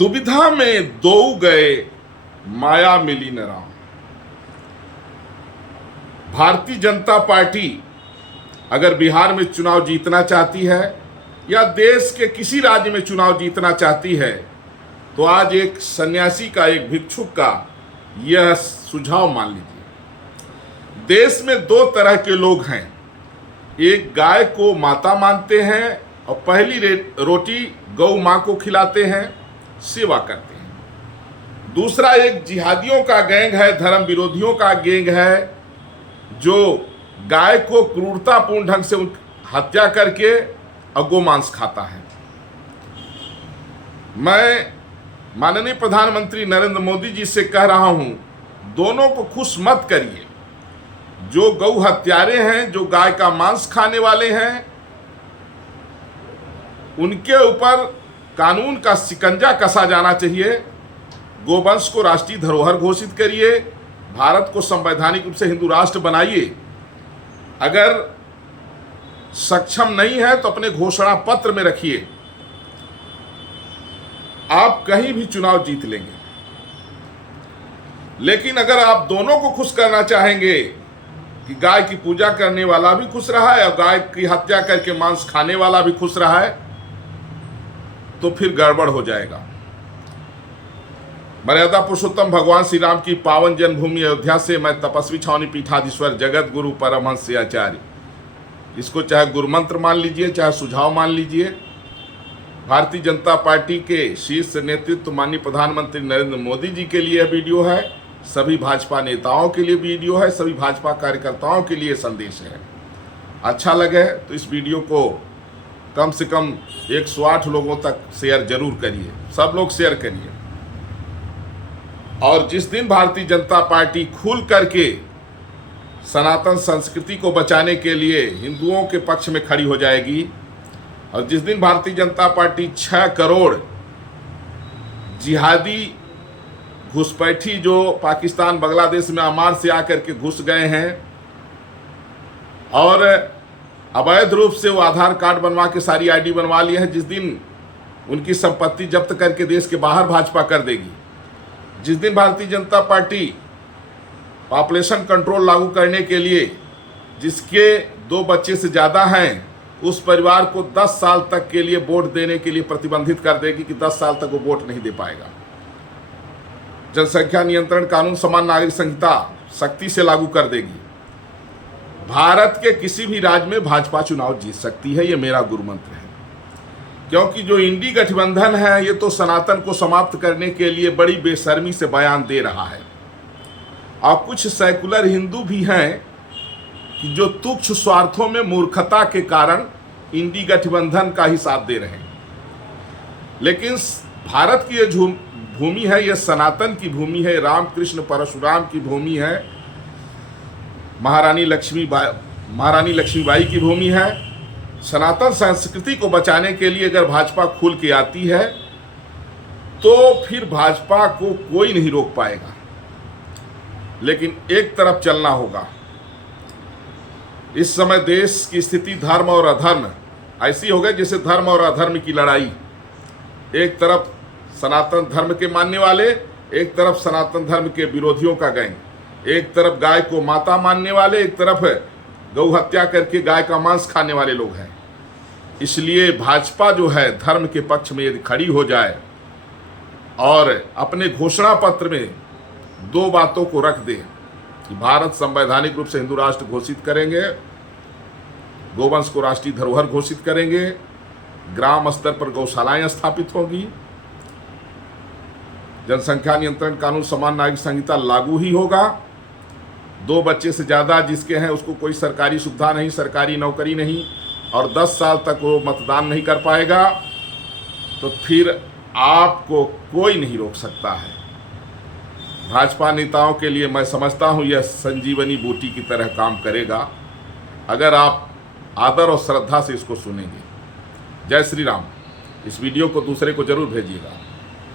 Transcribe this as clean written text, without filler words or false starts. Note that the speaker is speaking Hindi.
दुविधा में दो गए माया मिली न राम। भारतीय जनता पार्टी अगर बिहार में चुनाव जीतना चाहती है या देश के किसी राज्य में चुनाव जीतना चाहती है तो आज एक सन्यासी का, एक भिक्षुक का यह सुझाव मान लीजिए। देश में दो तरह के लोग हैं, एक गाय को माता मानते हैं और पहली रोटी गौ माँ को खिलाते हैं, सेवा करते हैं। दूसरा एक जिहादियों का गैंग है, धर्म विरोधियों का गैंग है, जो गाय को क्रूरतापूर्ण ढंग से हत्या करके और गोमांस खाता है। मैं माननीय प्रधानमंत्री नरेंद्र मोदी जी से कह रहा हूं, दोनों को खुश मत करिए। जो गौ हत्यारे हैं, जो गाय का मांस खाने वाले हैं, उनके ऊपर कानून का शिकंजा कसा जाना चाहिए। गोवंश को राष्ट्रीय धरोहर घोषित करिए, भारत को संवैधानिक रूप से हिंदू राष्ट्र बनाइए। अगर सक्षम नहीं है तो अपने घोषणा पत्र में रखिए, आप कहीं भी चुनाव जीत लेंगे। लेकिन अगर आप दोनों को खुश करना चाहेंगे कि गाय की पूजा करने वाला भी खुश रहा है और गाय की हत्या करके मांस खाने वाला भी खुश रहा है, तो फिर गड़बड़ हो जाएगा। मर्यादा पुरुषोत्तम भगवान श्री राम की पावन जन्मभूमि अयोध्या से मैं तपस्वी छावनी पीठाधीश्वर जगत गुरु परमहंस आचार्य, इसको चाहे गुरु मंत्र मान लीजिए, चाहे सुझाव मान लीजिए, भारतीय जनता पार्टी के शीर्ष नेतृत्व माननीय प्रधानमंत्री नरेंद्र मोदी जी के लिए वीडियो है, सभी भाजपा नेताओं के लिए वीडियो है, सभी भाजपा कार्यकर्ताओं के लिए संदेश है। अच्छा लगे तो इस वीडियो को कम से कम 108 लोगों तक शेयर जरूर करिए, सब लोग शेयर करिए। और जिस दिन भारतीय जनता पार्टी खुल करके सनातन संस्कृति को बचाने के लिए हिंदुओं के पक्ष में खड़ी हो जाएगी, और जिस दिन भारतीय जनता पार्टी 6 करोड़ जिहादी घुसपैठी जो पाकिस्तान बांग्लादेश में अमार से आकर के घुस गए हैं और अवैध रूप से वो आधार कार्ड बनवा के सारी आईडी बनवा लिए हैं, जिस दिन उनकी संपत्ति जब्त करके देश के बाहर भाजपा कर देगी, जिस दिन Bharatiya Janata party population control लागू करने के लिए जिसके 2 बच्चे से ज़्यादा हैं उस परिवार को 10 साल तक के लिए वोट देने के लिए प्रतिबंधित कर देगी कि 10 साल तक वो वोट नहीं दे पाएगा। जनसंख्या नियंत्रण कानून समान नागरिक संहिता सख्ती से लागू कर देगी। भारत के किसी भी राज्य में भाजपा चुनाव जीत सकती है, ये मेरा गुरु मंत्र है। क्योंकि जो इंडी गठबंधन है ये तो सनातन को समाप्त करने के लिए बड़ी बेशर्मी से बयान दे रहा है, और कुछ सेकुलर हिंदू भी हैं कि जो तुच्छ स्वार्थों में मूर्खता के कारण इंडी गठबंधन का ही साथ दे रहे हैं। लेकिन भारत की ये भूमि है, ये सनातन की भूमि है, रामकृष्ण परशुराम की भूमि है, महारानी लक्ष्मीबाई की भूमि है। सनातन संस्कृति को बचाने के लिए अगर भाजपा खुल के आती है तो फिर भाजपा को कोई नहीं रोक पाएगा। लेकिन एक तरफ चलना होगा। इस समय देश की स्थिति धर्म और अधर्म ऐसी हो गई जैसे धर्म और अधर्म की लड़ाई। एक तरफ सनातन धर्म के मानने वाले, एक तरफ सनातन धर्म के विरोधियों का गैंग, एक तरफ गाय को माता मानने वाले, एक तरफ गौ हत्या करके गाय का मांस खाने वाले लोग हैं। इसलिए भाजपा जो है धर्म के पक्ष में यदि खड़ी हो जाए और अपने घोषणा पत्र में 2 बातों को रख दे कि भारत संवैधानिक रूप से हिंदू राष्ट्र घोषित करेंगे, गोवंश को राष्ट्रीय धरोहर घोषित करेंगे, ग्राम स्तर पर गौशालाएं स्थापित होगी, जनसंख्या नियंत्रण कानून समान नागरिक संहिता लागू ही होगा, 2 बच्चे से ज़्यादा जिसके हैं उसको कोई सरकारी सुविधा नहीं, सरकारी नौकरी नहीं, और 10 साल तक वो मतदान नहीं कर पाएगा, तो फिर आपको कोई नहीं रोक सकता है। भाजपा नेताओं के लिए मैं समझता हूँ यह संजीवनी बूटी की तरह काम करेगा अगर आप आदर और श्रद्धा से इसको सुनेंगे। जय श्री राम। इस वीडियो को दूसरे को जरूर भेजिएगा।